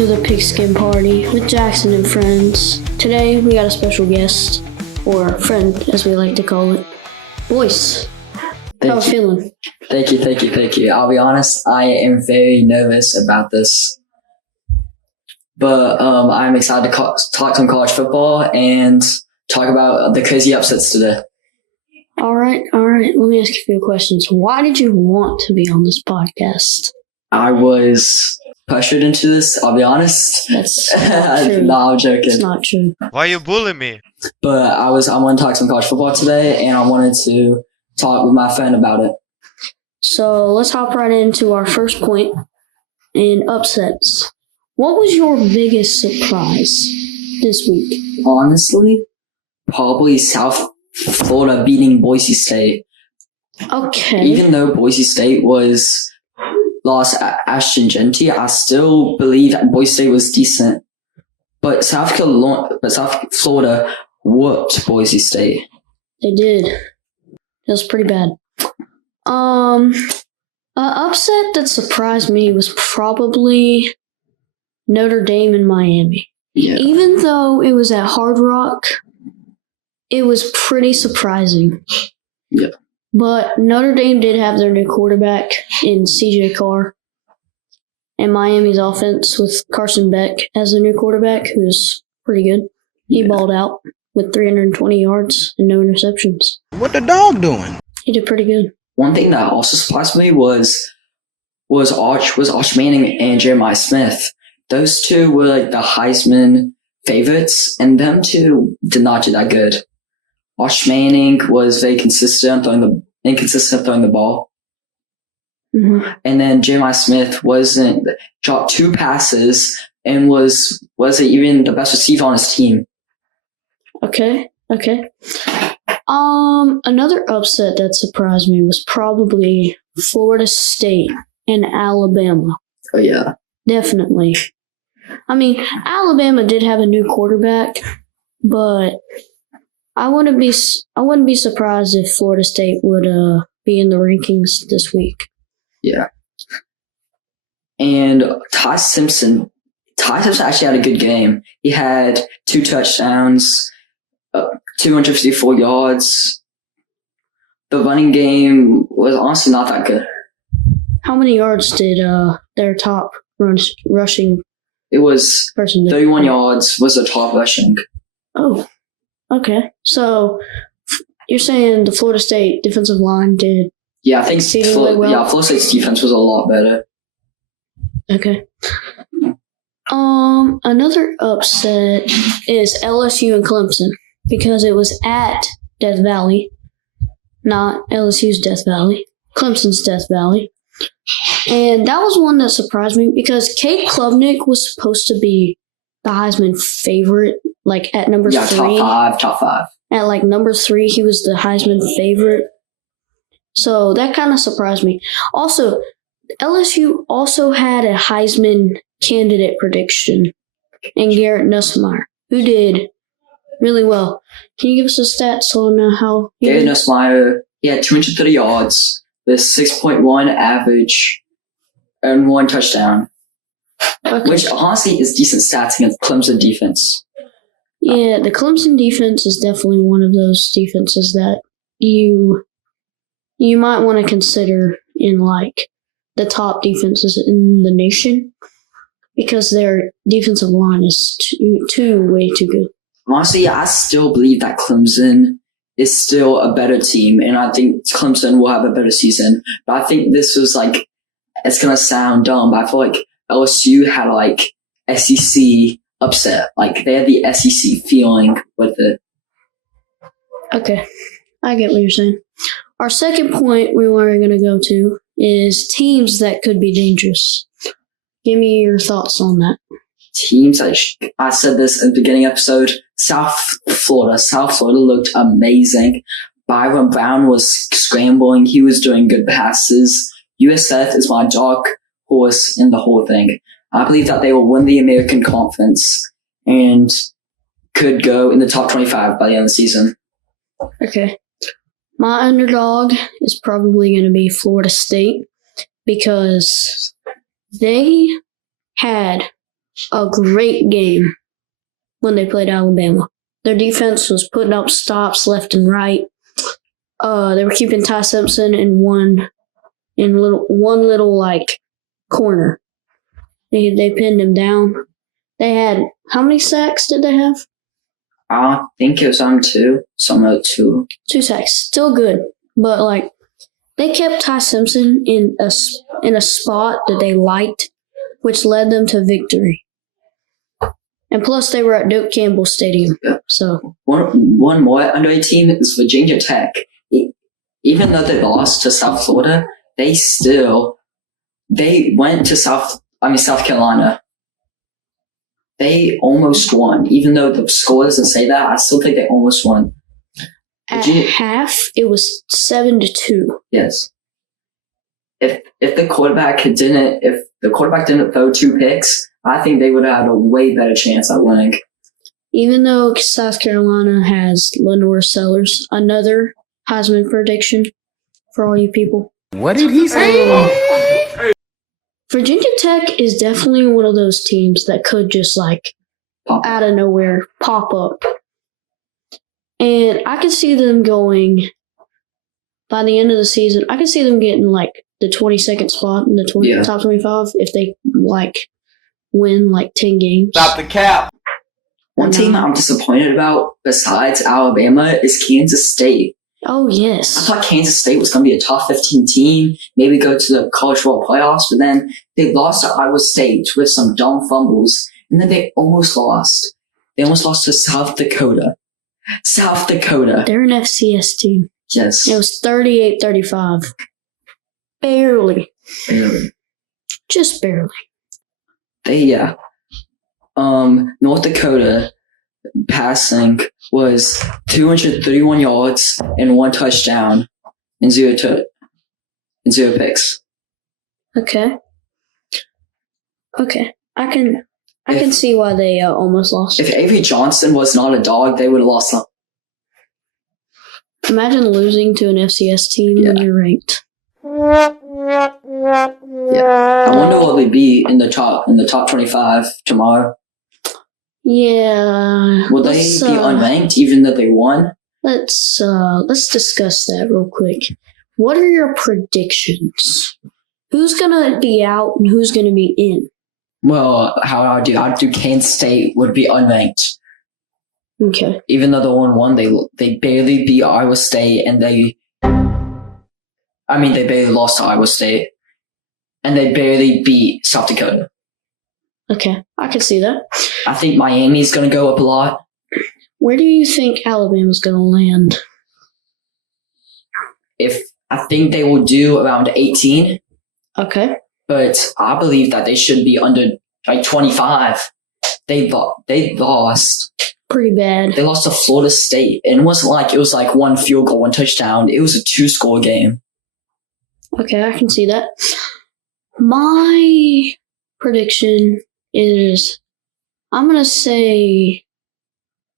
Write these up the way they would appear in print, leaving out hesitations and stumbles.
to the Pigskin Party with Jackson and friends. Today we got a special guest, or friend as we like to call it. Boyce, how are you feeling? Thank you. I'll be honest, I am very nervous about this. But I'm excited to talk some college football and talk about the crazy upsets today. All right. Let me ask you a few questions. Why did you want to be on this podcast? I was pressured into this, I'll be honest. That's not true. No, I'm joking. It's not true. Why you bullying me? But I want to talk some college football today, and I wanted to talk with my friend about it. So let's hop right into our first point in upsets. What was your biggest surprise this week? Honestly, probably South Florida beating Boise State. Okay. Even though Boise State lost Ashton Genty, I still believe Boise State was decent. But South Florida whooped Boise State. They did. It was pretty bad. An upset that surprised me was probably Notre Dame and Miami. Yeah. Even though it was at Hard Rock, it was pretty surprising. Yeah. But Notre Dame did have their new quarterback in CJ Carr. And Miami's offense with Carson Beck as the new quarterback, who's pretty good. He balled out with 320 yards and no interceptions. What the dog doing? He did pretty good. One thing that also surprised me was Arch Manning and Jeremiah Smith. Those two were like the Heisman favorites, and them two did not do that good. Arch Manning was very inconsistent throwing the ball. Mm-hmm. And then Jeremiah Smith dropped 2 passes and wasn't even the best receiver on his team. Okay. Another upset that surprised me was probably Florida State and Alabama. Oh yeah. Definitely. I mean, Alabama did have a new quarterback, but I wouldn't be surprised if Florida State would be in the rankings this week. Yeah. And Ty Simpson actually had a good game. He had 2 touchdowns, 254 yards. The running game was honestly not that good. How many yards did their top rushing? It was person 31 yards was the top rushing. Oh, okay. So you're saying the Florida State defensive line did? Yeah, I think Florida State's defense was a lot better. Okay. Another upset is LSU and Clemson because it was at Death Valley, not LSU's Death Valley, Clemson's Death Valley. And that was one that surprised me because Cade Klubnik was supposed to be the Heisman favorite, like at number 3. Top five. At like number 3, he was the Heisman favorite. So that kind of surprised me. Also, LSU also had a Heisman candidate prediction in Garrett Nussmeier, who did really well. Can you give us a stats on how he Garrett did? Nussmeier, he had 230 yards with 6.1 average and 1 touchdown, which honestly is decent stats against Clemson defense. Yeah, the Clemson defense is definitely one of those defenses that you might want to consider in like the top defenses in the nation because their defensive line is way too good. Honestly, I still believe that Clemson is still a better team, and I think Clemson will have a better season. But I think this was like, it's going to sound dumb, but I feel like LSU had like SEC upset. Like they had the SEC feeling with it. Okay, I get what you're saying. Our second point we were going to go to is teams that could be dangerous. Give me your thoughts on that. Teams, I said this in the beginning episode, South Florida looked amazing. Byron Brown was scrambling. He was doing good passes. USF is my dark horse in the whole thing. I believe that they will win the American Conference and could go in the top 25 by the end of the season. Okay. My underdog is probably going to be Florida State because they had a great game when they played Alabama. Their defense was putting up stops left and right. They were keeping Ty Simpson in one little like corner. They pinned him down. They had how many sacks did they have? I think it was on 2. Some 2. 2 sacks. Still good, but like they kept Ty Simpson in a spot that they liked, which led them to victory. And plus, they were at Duke Campbell Stadium. So one more under 18 is Virginia Tech. Even though they lost to South Florida, they went to South Carolina. They almost won, even though the score doesn't say that. I still think they almost won. At half, it was 7-2. Yes. If the quarterback didn't throw 2 picks, I think they would have had a way better chance at winning. Even though South Carolina has Lenore Sellers, another Heisman prediction for all you people. What did he say? Virginia Tech is definitely one of those teams that could just like out of nowhere pop up. And I could see them going by the end of the season. I could see them getting like the 22nd spot in the top 25 if they like win like 10 games. Stop the cap. One team I'm disappointed about besides Alabama is Kansas State. Oh, yes. I thought Kansas State was going to be a top 15 team, maybe go to the College Football Playoffs, but then they lost to Iowa State with some dumb fumbles, and then they almost lost. They almost lost to South Dakota. South Dakota. They're an FCS team. Yes. It was 38-35. Barely. Just barely. North Dakota passing was 231 yards and 1 touchdown and 0 picks. Okay. I can see why they almost lost. If Avery Johnson was not a dog, they would have lost them. Imagine losing to an FCS team when you're ranked. Yeah. I wonder what they'd be in the top 25 tomorrow. Yeah. Will they be unranked even though they won? Let's discuss that real quick. What are your predictions? Who's gonna be out and who's gonna be in? Well, I'd do Kansas State would be unranked. Okay. Even though they won, they barely beat Iowa State, and they barely lost to Iowa State, and they barely beat South Dakota. Okay, I can see that. I think Miami's going to go up a lot. Where do you think Alabama's going to land? I think they will do around 18. Okay. But I believe that they should be under like 25. They lost. Pretty bad. They lost to Florida State, and it wasn't like it was like 1 field goal, 1 touchdown. It was a 2-score game. Okay, I can see that. My prediction is I'm going to say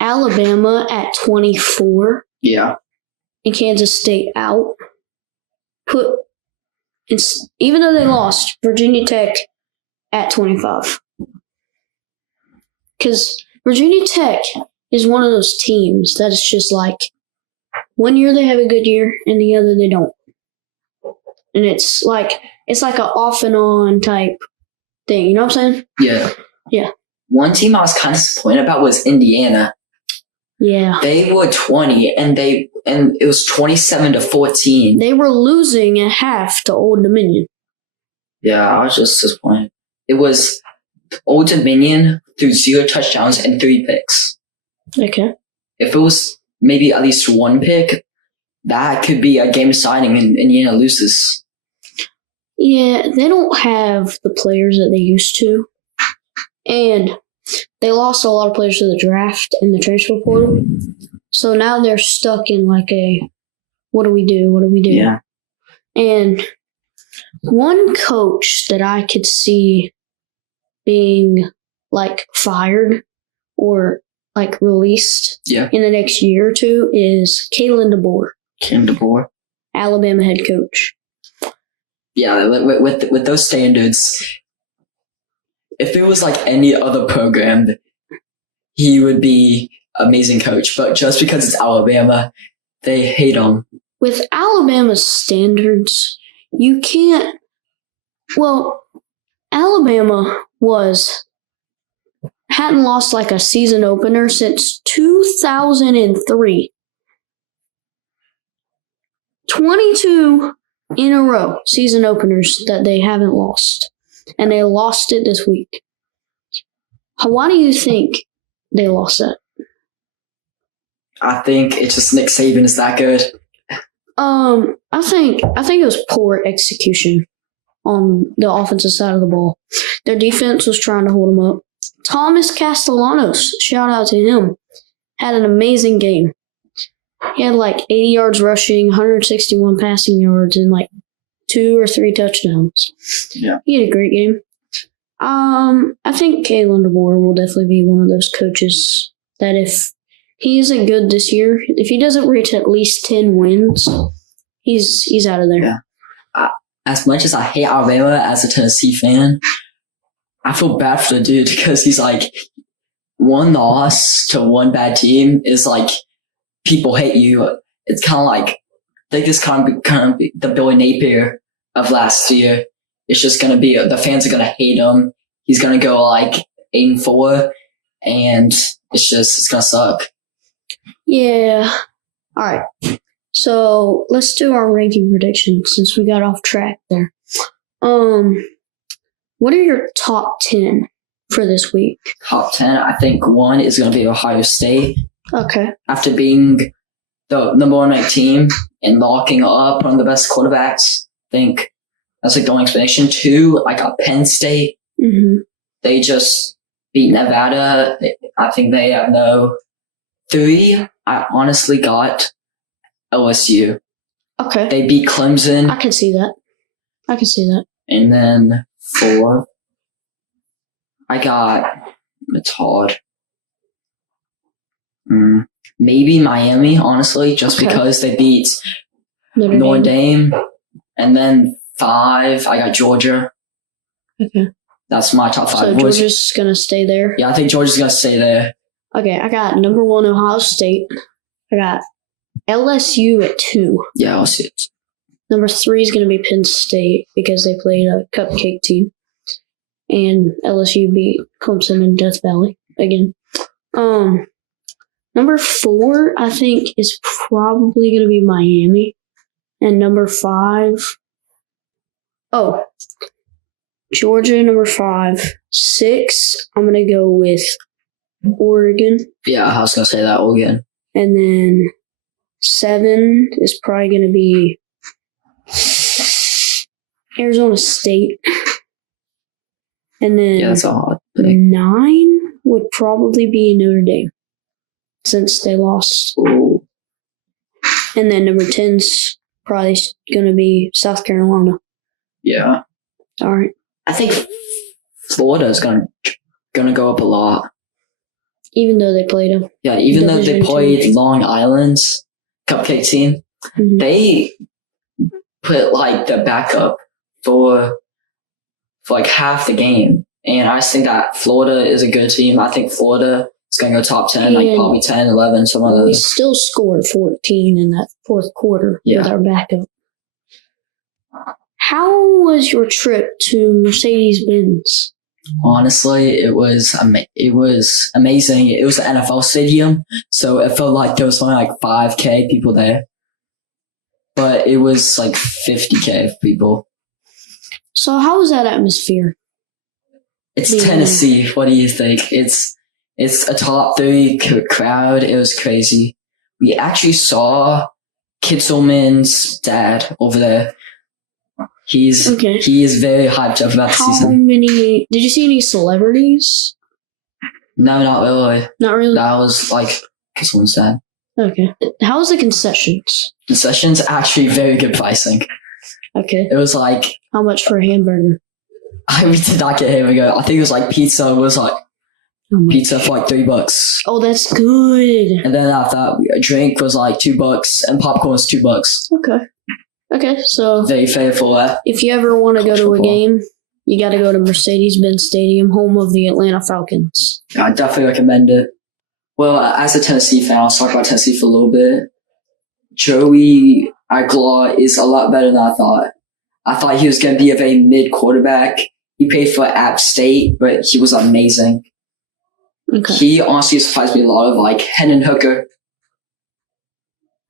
Alabama at 24. Yeah. And Kansas State out. Even though they lost, Virginia Tech at 25. Because Virginia Tech is one of those teams that is just like, one year they have a good year and the other they don't. And it's like an off and on type thing. You know what I'm saying? Yeah. Yeah. One team I was kind of disappointed about was Indiana. Yeah. They were 20 and it was 27-14. They were losing at half to Old Dominion. Yeah, I was just disappointed. It was Old Dominion threw 0 touchdowns and 3 picks. Okay. If it was maybe at least 1 pick, that could be a game deciding and Indiana loses. Yeah, they don't have the players that they used to. And they lost a lot of players to the draft and the transfer portal. So now they're stuck in like what do we do? What do we do? Yeah. And one coach that I could see being like fired or like released in the next year or two is Kalen DeBoer. Kalen DeBoer. Alabama head coach. Yeah, with those standards, if it was like any other program, he would be amazing coach. But just because it's Alabama, they hate him. With Alabama's standards, you can't. Well, Alabama hadn't lost like a season opener since 2003. 22 in a row season openers that they haven't lost. And they lost it this week. Why do you think they lost that? I think it's just Nick Saban is that good. I think it was poor execution on the offensive side of the ball. Their defense was trying to hold them up. Thomas Castellanos, shout out to him, had an amazing game. He had like 80 yards rushing, 161 passing yards, and like 2 or 3 touchdowns. Yeah. He had a great game. I think Kalen DeBoer will definitely be one of those coaches that if he isn't good this year, if he doesn't reach at least 10 wins, he's out of there. Yeah. As much as I hate Alabama as a Tennessee fan, I feel bad for the dude because he's like, one loss to one bad team is like, people hate you. It's kind of like, I think it's kind of the Billy Napier of last year. It's just going to be, the fans are going to hate him. He's going to go like 8-4, and it's going to suck. Yeah. All right. So let's do our ranking predictions since we got off track there. What are your top 10 for this week? Top 10, I think 1 is going to be Ohio State. Okay. After being the number 1 ranked team and locking up one of the best quarterbacks, I think that's like the only explanation. 2, I got Penn State. Mm-hmm. They just beat Nevada. I think they have no. 3, I honestly got LSU. Okay. They beat Clemson. I can see that. And then 4, I got, it's hard. Maybe Miami, honestly, just because they beat Notre Dame. And then 5, I got Georgia. Okay. That's my top 5. So Georgia's going to stay there? Yeah, I think Georgia's going to stay there. Okay, I got number 1 Ohio State. I got LSU at 2. Yeah, LSU. Number 3 is going to be Penn State because they played a cupcake team. And LSU beat Clemson in Death Valley again. Number 4, I think, is probably going to be Miami. And number 5, Georgia, number 5. 6, I'm going to go with Oregon. Yeah, I was going to say that, Oregon. And then 7 is probably going to be Arizona State. And then yeah, that's a hard thing. 9 would probably be Notre Dame since they lost. Ooh. And then number 10's probably going to be South Carolina. Yeah. All right. I think Florida is going to go up a lot. Even though they played them. Yeah, even though they played Long Island's cupcake team, they put like the backup for like half the game. And I just think that Florida is a good team. I think Florida is going to go top 10, like probably 10, 11, some of those. We still scored 14 in that fourth quarter with our backup. How was your trip to Mercedes-Benz? Honestly, it was amazing. It was the NFL stadium, so it felt like there was only like 5K people there. But it was like 50K people. So how was that atmosphere? It's Tennessee. What do you think? It's a top 3 crowd. It was crazy. We actually saw Kitzelman's dad over there. He is very hyped up about the season. Did you see any celebrities? No, not really. Not really? That was like Kitzelman's dad. Okay. How was the concessions? Concessions, actually very good pricing. Okay. It was like... How much for a hamburger? I did not get hamburger. I think it was like pizza was like... Pizza for like $3. Oh, that's good. And then after that, a drink was like $2 and popcorn was $2. Okay, so very fair for that. If you ever want to go to a game, You got to go to Mercedes-Benz Stadium, home of the Atlanta Falcons. I definitely recommend it. Well, as a Tennessee fan, I'll talk about Tennessee for a little bit. Joey Aguilar is a lot better than I thought. I thought he was going to be a very mid quarterback. He played for App State, but he was amazing. Okay. He honestly surprised me a lot of like Hendon Hooker.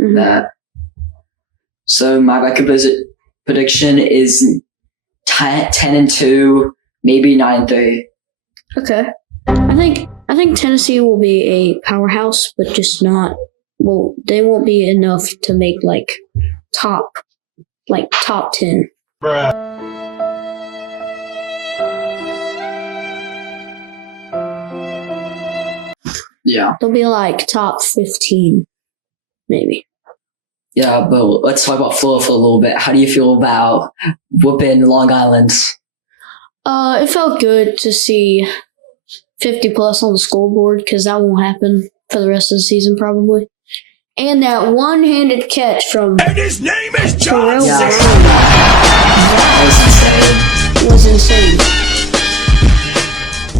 Mhm. So my record prediction is 10-2, maybe 9-3. Okay. I think Tennessee will be a powerhouse, but just not. Well, they won't be enough to make top 10. Yeah. They'll be top 15, maybe. Yeah, but let's talk about Florida for a little bit. How do you feel about whooping Long Island? It felt good to see 50 plus on the scoreboard because that won't happen for the rest of the season probably. And that one-handed catch from And his name is John Terrell C. Brown. That was insane.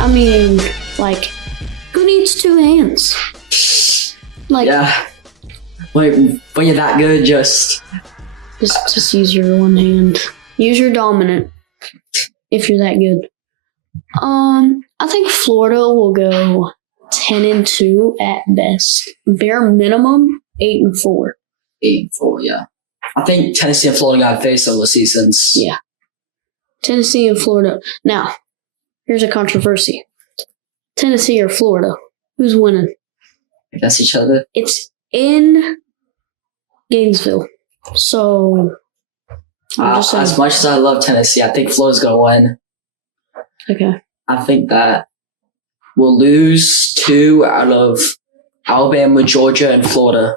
I mean, who needs two hands? Yeah. When you're that good, just use your one hand. Use your dominant if you're that good. I think Florida will go 10-2 at best. Bare minimum 8-4. 8-4, yeah. I think Tennessee and Florida got very similar seasons. Yeah. Tennessee and Florida. Now, here's a controversy. Tennessee or Florida? Who's winning? Against each other. It's in Gainesville. So, I'm just saying. As much as I love Tennessee, I think Florida's going to win. Okay. I think that we'll lose 2 out of Alabama, Georgia, and Florida.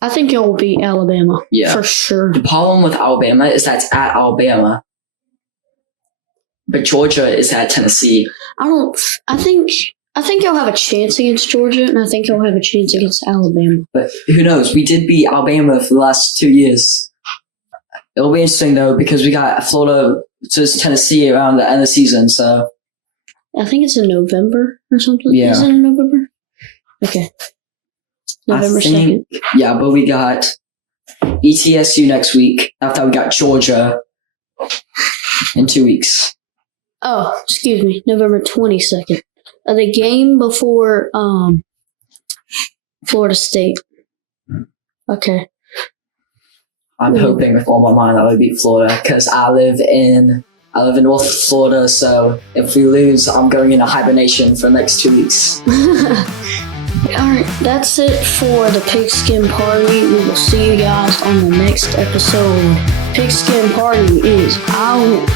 I think y'all will beat Alabama. Yeah. For sure. The problem with Alabama is that it's at Alabama. But Georgia is at Tennessee. I think y'all have a chance against Georgia, and I think y'all have a chance against Alabama. But who knows? We did beat Alabama for the last 2 years. It'll be interesting, though, because we got Florida versus Tennessee around the end of the season, so... I think it's in November or something. Yeah. Is it in November? Okay. November 2nd. Yeah, but we got ETSU next week. After we got Georgia in 2 weeks. Oh, excuse me. November 22nd. The game before Florida State. Okay. I'm hoping with all my mind that we beat Florida because I live in North Florida, so if we lose, I'm going into hibernation for the next 2 weeks. Alright, that's it for the Pigskin Party. We will see you guys on the next episode. Pigskin Party is out.